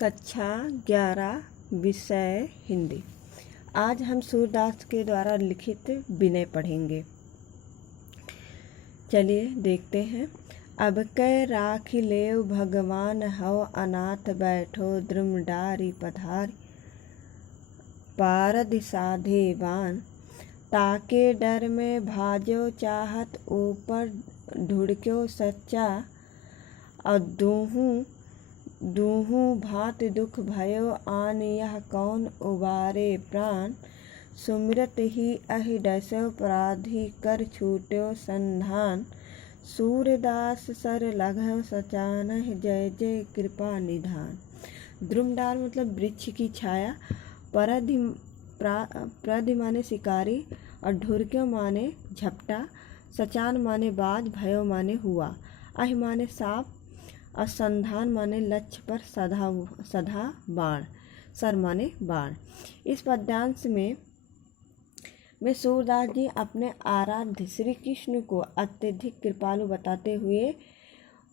कक्षा 11 विषय हिंदी। आज हम सूरदास के द्वारा लिखित विनय पढ़ेंगे। चलिए देखते हैं। अब कै राखी लेव भगवान हव अनाथ बैठो द्रुमडारी पधारी पारद साधे बान ताके डर में भाजो चाहत ऊपर ढुड़क्यो सच्चा और दूहू भांत दुख भयो आन यह कौन उबारे प्राण सुमिरत ही अहि डसो अपराधी कर छूट्यो संधान सूरदास सर लघव सचानह जय जय कृपा निधान। द्रुमडार मतलब वृक्ष की छाया, प्रधि माने शिकारी और ढुरक्यो माने झपटा, सचान माने बाज, भयो माने हुआ, अहि माने सांप और संधान माने लक्ष्य पर सधा बाण, सर माने बाण। इस पद्यांश में सूरदास जी अपने आराध्य श्री कृष्ण को अत्यधिक कृपालु बताते हुए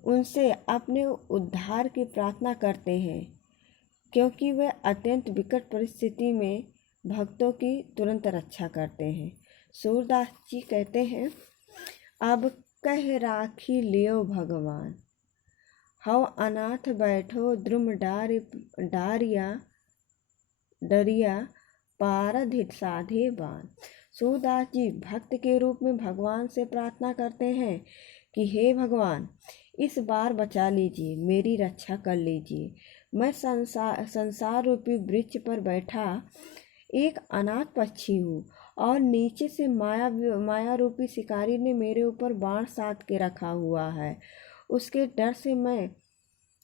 उनसे अपने उद्धार की प्रार्थना करते हैं, क्योंकि वे अत्यंत विकट परिस्थिति में भक्तों की तुरंत रक्षा करते हैं। सूरदास जी कहते हैं, अब कह राखी लियो भगवान हव अनाथ बैठो द्रुम डरिया पारद साधे बान। सूरदास जी भक्त के रूप में भगवान से प्रार्थना करते हैं कि हे भगवान, इस बार बचा लीजिए, मेरी रक्षा कर लीजिए। मैं संसार रूपी वृक्ष पर बैठा एक अनाथ पक्षी हूँ और नीचे से माया रूपी शिकारी ने मेरे ऊपर बाण साध के रखा हुआ है। उसके डर से मैं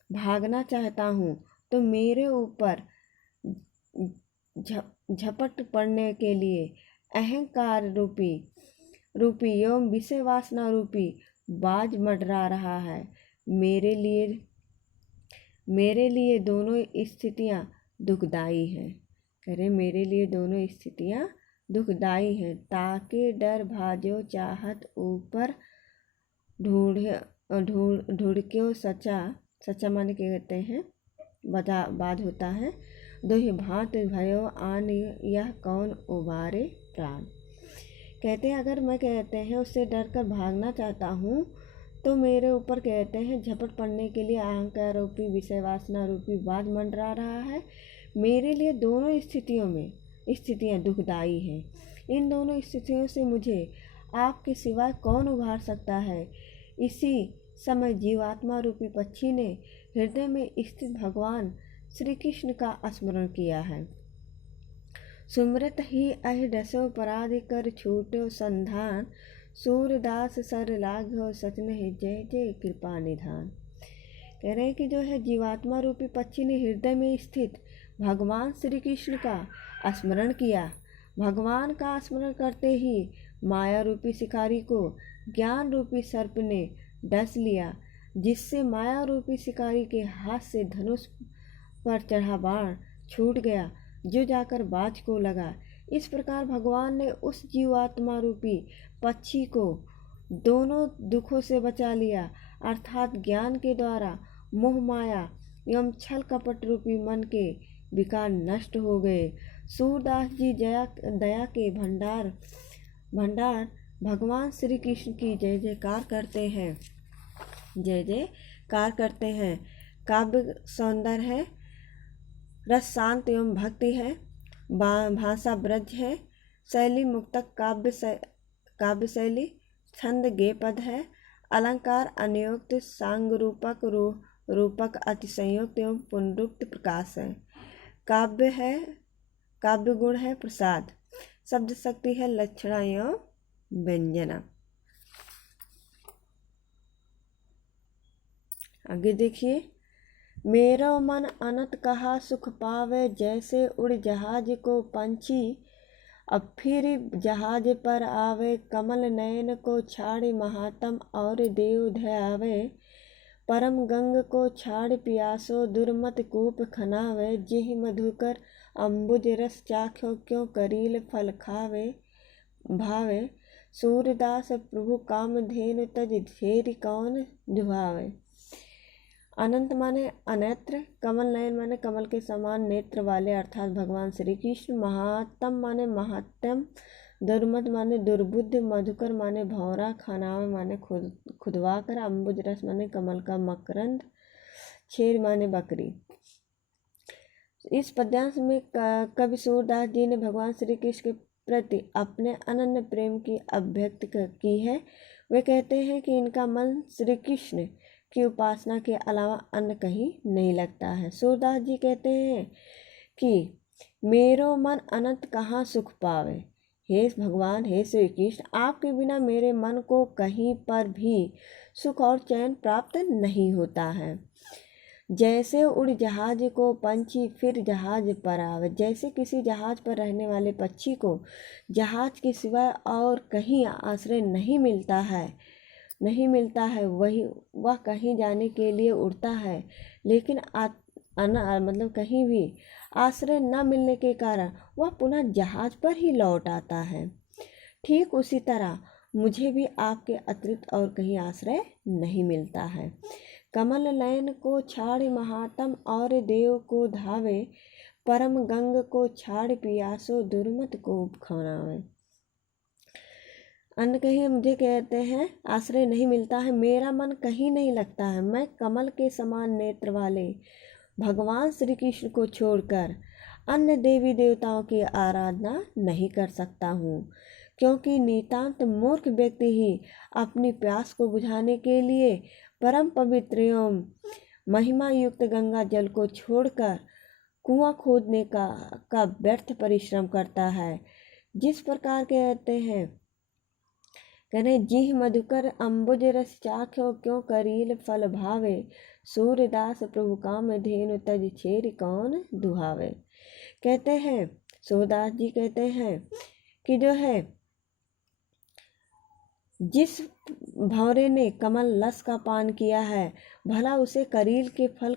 भागना चाहता हूँ तो मेरे ऊपर झपट पड़ने के लिए अहंकार रूपी एवं विषय वासना रूपी बाज मंडरा रहा है। मेरे लिए दोनों स्थितियाँ दुखदाई हैं। करे मेरे लिए दोनों स्थितियाँ दुखदाई हैं। ताके डर भाजो चाहत ऊपर ढूंढक्यो सच्चा माने क्या कहते हैं, बाज होता है। दोहि भांत भयो आन यह कौन उबारे प्राण। कहते हैं अगर मैं कहते हैं उससे डर कर भागना चाहता हूँ तो मेरे ऊपर कहते हैं झपट पड़ने के लिए अहंकार रूपी विषय वासना रूपी बाज मंडरा रहा है। मेरे लिए दोनों स्थितियाँ दुखदाई हैं। इन दोनों स्थितियों से मुझे आपके सिवाय कौन उबार सकता है। इसी समय जीवात्मा रूपी पक्षी ने हृदय में स्थित भगवान श्री कृष्ण का स्मरण किया है। सुमरत ही अहि डसो अपराध कर छूट्यो संधान सूरदास सर लाघव सचन जय जय कृपा निधान। कह रहे हैं कि जो है जीवात्मा रूपी पक्षी ने हृदय में स्थित भगवान श्री कृष्ण का स्मरण किया। भगवान का स्मरण करते ही माया रूपी शिकारी को ज्ञान रूपी सर्प ने डस लिया, जिससे माया रूपी शिकारी के हाथ से धनुष पर चढ़ा बाण छूट गया, जो जाकर बाज को लगा। इस प्रकार भगवान ने उस जीवात्मा रूपी पक्षी को दोनों दुखों से बचा लिया, अर्थात ज्ञान के द्वारा मोह माया एवं छल कपट रूपी मन के विकार नष्ट हो गए। सूरदास जी दया के भंडार भगवान श्री कृष्ण की जय जयकार करते हैं। काव्य सौंदर्य है, रस शांत एवं भक्ति है, भाषा ब्रज है, शैली मुक्तक काव्य शैली, छंद गे पद है, अलंकार अनियुक्त सांग रूपक अतिसंयुक्त एवं पुनरुक्त प्रकाश है। काव्य गुण है प्रसाद, शब्द शक्ति है लक्षणा एवं व्यंजना। आगे देखिए। मेरो मन अनंत कहा सुख पावे जैसे उड़ जहाज को पंछी अब फिर जहाज पर आवे कमल नयन को छाड़ महात्म और देव धयावे परम गंग को छाड़ पियासो दुर्मत कूप खनावे जिहि मधुकर अम्बुज रस चाख्यो क्यों करील फल खावे भावे सूरदास प्रभु काम धेनु तज धेरि कौन दुभावे। अनंत माने अनेत्र, कमल नयन माने कमल के समान नेत्र वाले अर्थात भगवान श्री कृष्ण। महात्म माने महात्म, दुर्मद माने दुर्बुद्ध, मधुकर माने भौरा, खानाव माने खुदवाकर, अम्बुज रस माने कमल का मकरंद, छेर माने बकरी। इस पद्यांश में कवि सूरदास जी ने भगवान श्री कृष्ण के प्रति अपने अनन्य प्रेम की अभिव्यक्ति की है। वे कहते हैं कि इनका मन श्री कृष्ण की उपासना के अलावा अन्य कहीं नहीं लगता है। सूरदास जी कहते हैं कि मेरो मन अनंत कहाँ सुख पावे, हे भगवान, हे श्री कृष्ण, आपके बिना मेरे मन को कहीं पर भी सुख और चैन प्राप्त नहीं होता है। जैसे उड़ जहाज को पंछी फिर जहाज पर आवे, जैसे किसी जहाज पर रहने वाले पक्षी को जहाज के सिवाय और कहीं आश्रय नहीं मिलता है, वही वह कहीं जाने के लिए उड़ता है, लेकिन मतलब कहीं भी आश्रय न मिलने के कारण वह पुनः जहाज पर ही लौट आता है। ठीक उसी तरह मुझे भी आपके अतिरिक्त और कहीं आश्रय नहीं मिलता है। कमल नयन को छाड़ महात्म और देव को धावे, परम गंग को छाड़ पियासो दुर्मत को खौरावे। अन्य कहीं मुझे कहते हैं आश्रय नहीं मिलता है, मेरा मन कहीं नहीं लगता है। मैं कमल के समान नेत्र वाले भगवान श्री कृष्ण को छोड़कर अन्य देवी देवताओं की आराधना नहीं कर सकता हूँ, क्योंकि नितांत मूर्ख व्यक्ति ही अपनी प्यास को बुझाने के लिए परम पवित्र एवं महिमा युक्त गंगा जल को छोड़कर कुआं खोदने का व्यर्थ परिश्रम करता है। जिस प्रकार कहते हैं जीह मधुकर अम्बुज रस चाख्यो, क्यों करील फल भावे, सूर्यदास प्रभु काम धेनु तज छेर कौन दुहावे। कहते हैं सूरदास जी कहते हैं कि जो है जिस भंवरे ने कमल रस का पान किया है, भला उसे करील के फल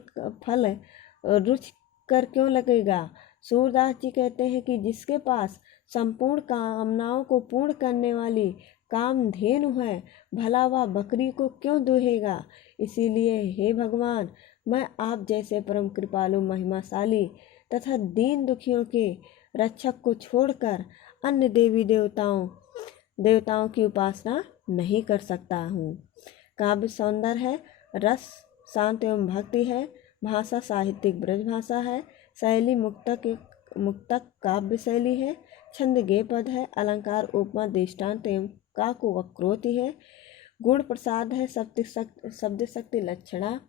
रुच कर क्यों लगेगा। सूरदास जी कहते हैं कि जिसके पास संपूर्ण कामनाओं को पूर्ण करने वाली कामधेनु है, भला वह बकरी को क्यों दुहेगा। इसीलिए हे भगवान, मैं आप जैसे परम कृपालु महिमाशाली तथा दीन दुखियों के रक्षक को छोड़कर अन्य देवी देवताओं की उपासना नहीं कर सकता हूँ। काव्य सौंदर्य है, रस शांत एवं भक्ति है, भाषा साहित्यिक ब्रज भाषा है, शैली मुक्तक काव्य शैली है, छंद गेय पद है, अलंकार उपमा दृष्टांत एवं काकु वक्रोति है, गुण प्रसाद है, शब्द शक्ति लक्षणा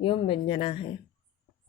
एवं व्यंजना है।